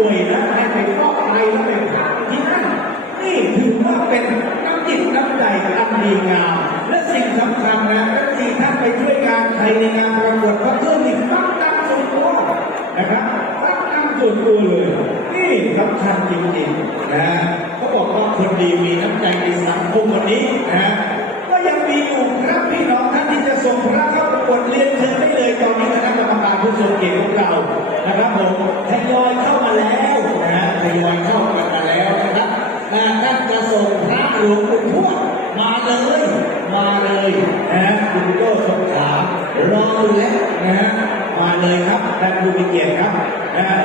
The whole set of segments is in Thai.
ป่วยนะให้ไปฟอกไตแล้วไปพักที่นั่นนี่ถือว่าเป็นน้ำจิตน้ำใจอันดีงามและสิ่งสำคัญนะก็คือท่านไปช่วยงานใครในงานประกวดพระเครื่องนี่ตั้งตั้งส่วนตัวนะครับตั้งตั้งส่วนตัวเลย นี่สำคัญจริงๆนะเขาบอกว่าคนดีมีน้ำใจในสังคมวันนี้นะ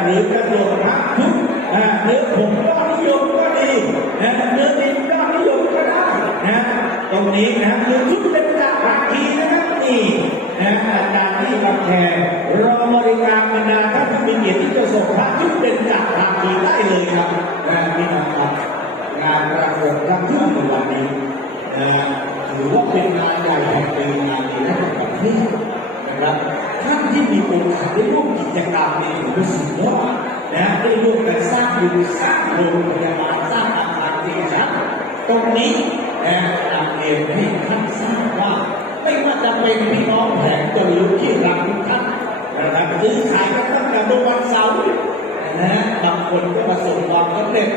หรือจะส่งพระทุกนะหรือผมยอดนิยมก็ดีนะเนื้อดินยอดนิยมก็ได้นะตรงนี้นะหรือชุดเป็นจากภาคีนะครับนี่นะอาจารย์ที่บางแครอบริการบรรดาท่านผู้มีเกียรติที่จะส่งพระชุดเป็นจากภาคีได้เลยครับนะพี่น้องครับงานประกวดรับขึ้นในวันนี้นะถือว่าเป็นงานใหญ่แห่งปีงานนี้ให้กับประเทศนะครับ มีโอกาสได้ร่วมกิจกรรมนี้ถือว่าสุดยอดนะได้ร่วมกันสร้างบุญสร้างโรงพยาบาลสร้างอาคารที่ชัดตรงนี้นะนำเรียนให้ท่านทราบว่า ไม่ว่าจะเป็นพี่น้องแผงตะลุกที่รักทุกท่านนะครับซื้อขายกันตั้งแต่เมื่อวันเสาร์นะบางคนก็ประสบความสำเร็จ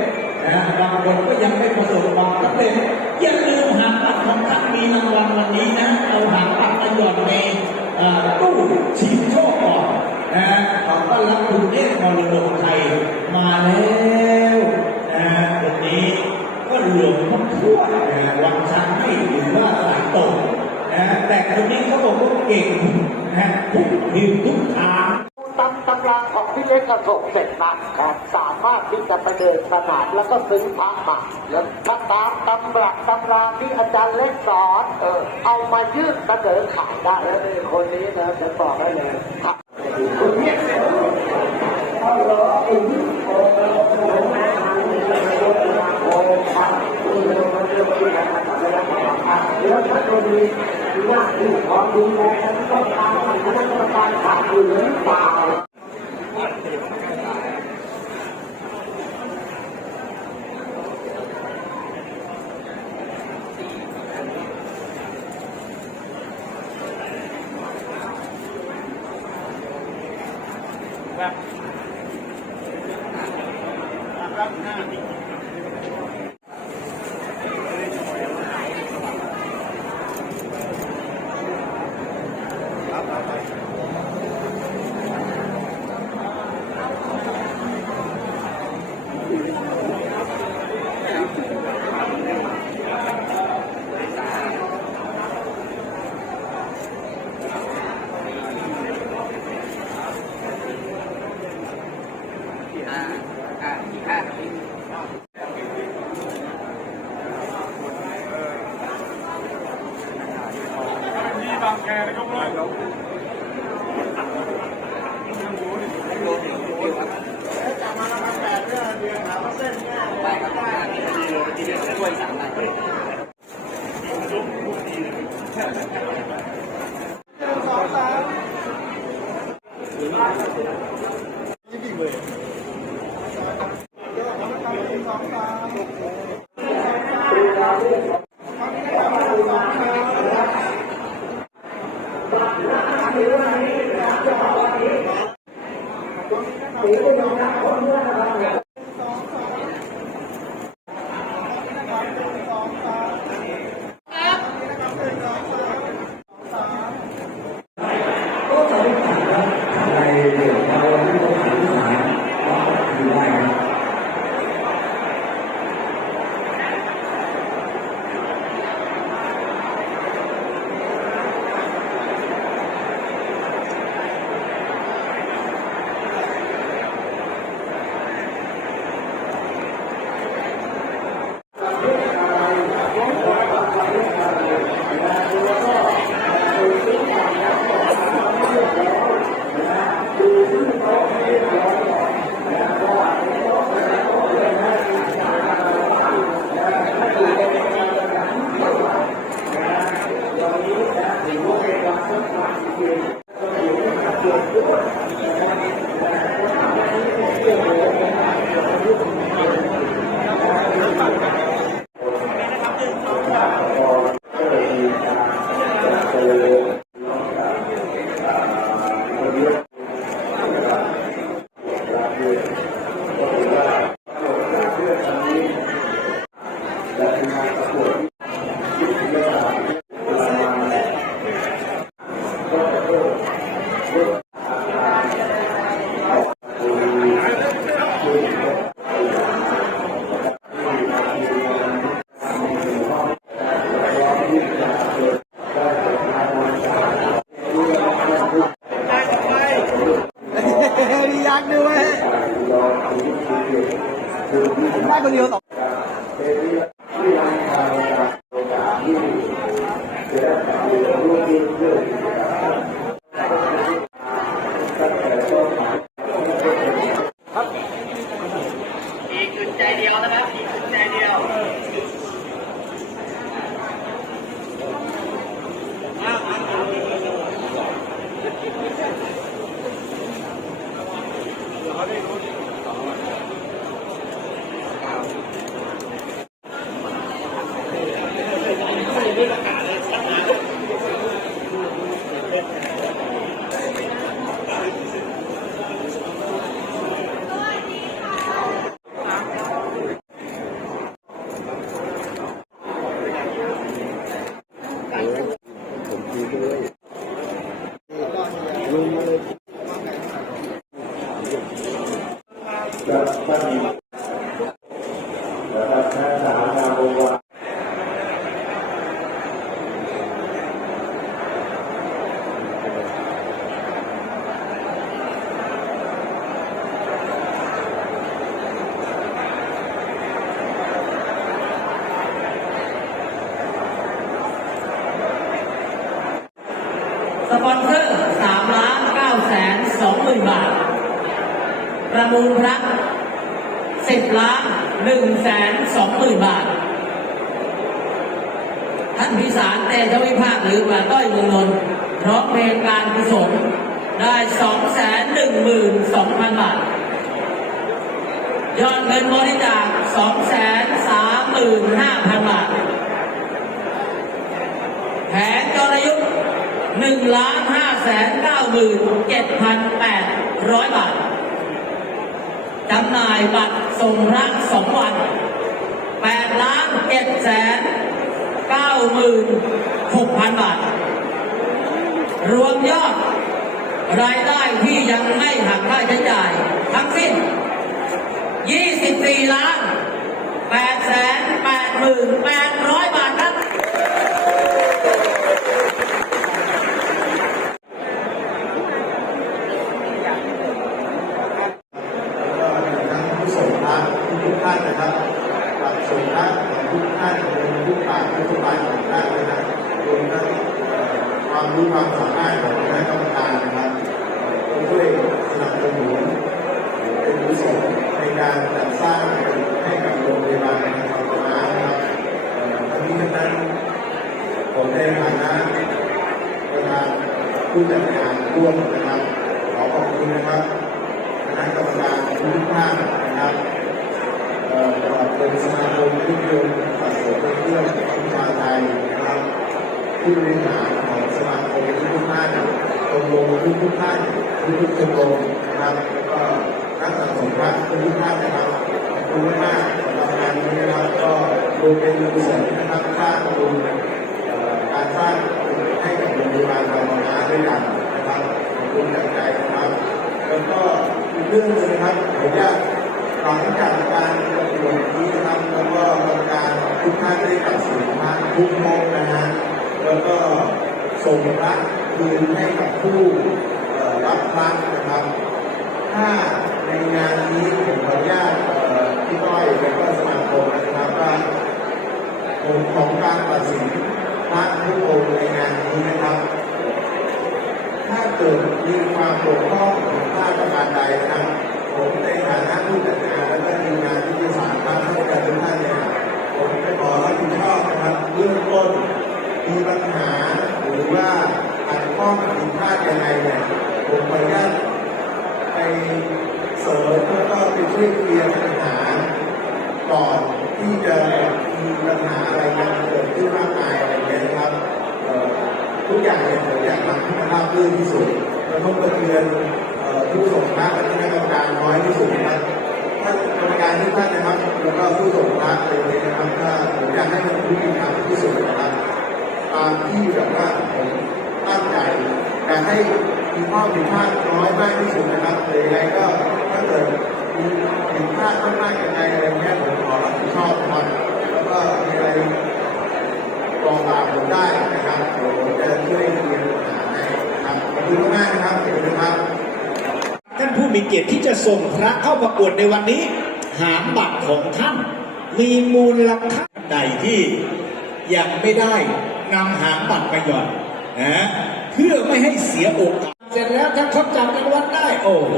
นะบางคนก็ยังไม่ประสบความสำเร็จอย่าลืมหางบัตรของท่านมีรางวัลวันนี้นะเอาหางบัตรมาหย่อนเอ่อ ตู้ชิงโชคก่อนนะฮะขอต้อนรับคุณเอกมรดกไทยมาแล้วนะฮะวันนี้ก็รวมทั้งทั่วนะวังชันไม่ถือว่าสายตกนะแต่คนนี้เขาบอกว่าเก่งนะทุกทีทุกทางำตำราของพี่เล็กกระสบเสร็จนะครับสามารถที่จะไปเดินสนามแล้วก็ซื้อพระมาแล้วถ้าตามตำราตำราที่อาจารย์เล็กสอนเออเอามายื่นเสนอขายได้แล้วคนนี้นะจะบอกได้เลยครับคุณเนี่ยเอาเหรอไอ้นี่โอ้ต้อ้โหแล้วถ้าตัวดีหน้าที่ของดูแลต้องทำให้คณะกรรมการขาดหรือเปล่า มีบ แชร์ไปยกร้อยเราใ हमारे रोड สองหมื่นบาท ท่านพิสารเตชวิภาคหรือป่าต้อยเมืองนนท์พร้อมเพลงการกุศลได้สองแสนหนึ่งหมื่นสองพันบาท ยอดเงินบริจาคสองแสนสามหมื่นห้าพันบาท แผนกลยุทธ์หนึ่งล้านห้าแสนเก้าหมื่นเจ็ดพันแปดร้อยบาทจำหน่ายบัตรส่งรักสองวัน แปดล้านเจ็ดแสนเก้าหมื่นหกพันบาท รวมยอดรายได้ที่ยังไม่หักค่าใช้จ่าย ทั้งสิ้น 24 ล้าน8แสน8หมื่น8 บาทครับ ก็ทั้งผู้ส่งพระทุกท่านนะครับรับส่งพระของทุกท่านรวมทุกปากทุกปากของท่านนะครับรวมทั้งเอ่อความรู้ความสามารถของคณะกรรมการนะครับก็ช่วยสนับสนุนเป็นกุศลในการจัดสร้างให้กับโรงพยาบาลนะครับนะครับเอ่อทั้งนี้ทั้งนั้นผมในฐานะประธานผู้จัดงานร่วมนะครับขอขอบคุณนะครับ คณะกรรมการทุกท่านนะครับเอ่อตลอดเป็นสมาคมทุกยนต์สะสมเครื่องของชาวไทยนะครับ ผู้บริหารของสมาคมทุกท่านชมรมทุกทุกท่านทุกทุกชมรมนะครับก็นักสะสมพระทุกท่านนะครับขอบคุณมากสำหรับงานนี้นะครับก็รวมเป็นกุศลนะครับสร้างบุญการสร้างให้กับโรงพยาบาลเรามาด้วยกันนะครับขอบคุณจากใจนะครับ แล้วก็อีกเรื่องนึงนะครับผมอยากหลังจากการประกวดนี้นะครับแล้วก็กรรมการทุกท่านได้ตัดสินพระทุกห้องนะฮะ แล้วก็ส่งพระคืนให้กับผู้รับพระนะครับ ถ้าในงานนี้ผมขออนุญาตพี่ต้อยและก็สมาคมนะครับว่าผลของการตัดสินพระทุกองค์ในงานนี้นะครับ ถ้าเกิดมีความบกพร่องของพลาดประการใดนะครับผมในฐานะผู้จัดงานและก็ทีมงานที่จะสารพัดให้กับทุกท่านเนี่ยผมจะขอรับผิดชอบนะครับเบื้องต้น มีปัญหาหรือว่าขัดข้องผิดพลาดยังไงเนี่ยผมขออนุญาตไปเสริมแล้วก็ไปช่วยเคลียร์ปัญหาก่อนที่จะมีปัญหาอะไรกันเกิดขึ้นมากมายอะไรอย่างเงี้ยนะครับทุกอย่างเนี่ยผมอยากทำให้มันราบรื่นที่สุดแล้วก็กระเทือนผู้ส่งพระและคณะกรรมการน้อยที่สุดนะครับท่านกรรมการทุกท่านนะครับ แล้วก็ผู้ส่งพระเลยนะครับถ้าผมอยากให้มันยุติธรรมที่สุดนะครับ ตามที่แบบว่าผมตั้งใจอยากให้มีข้อผิดพลาดน้อยมากที่สุดนะครับหรือยังไงก็ถ้าเกิดมีผิดพลาดมากๆยังไงอะไรเงี้ยผมขอรับผิดชอบนะครับแล้วก็มีอะไรบอกลาผมได้นะครับผมจะช่วยเคลียร์ปัญหาให้นะครับขอบคุณมากนะครับขอบคุณครับท่านผู้มีเกียรติที่จะส่งพระเข้าประกวดในวันนี้ หางบัตรของท่าน มีมูลค่าใดที่ยังไม่ได้ นำหางบัตรไปหย่อนนะเพื่อไม่ให้เสียโอกาส เสร็จแล้วถ้าเขาจับกันวัดได้ โอ้โห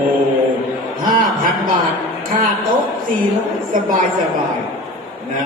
ห้าพันบาท ค่าโต๊ะสี่ร้อยสบายสบายนะ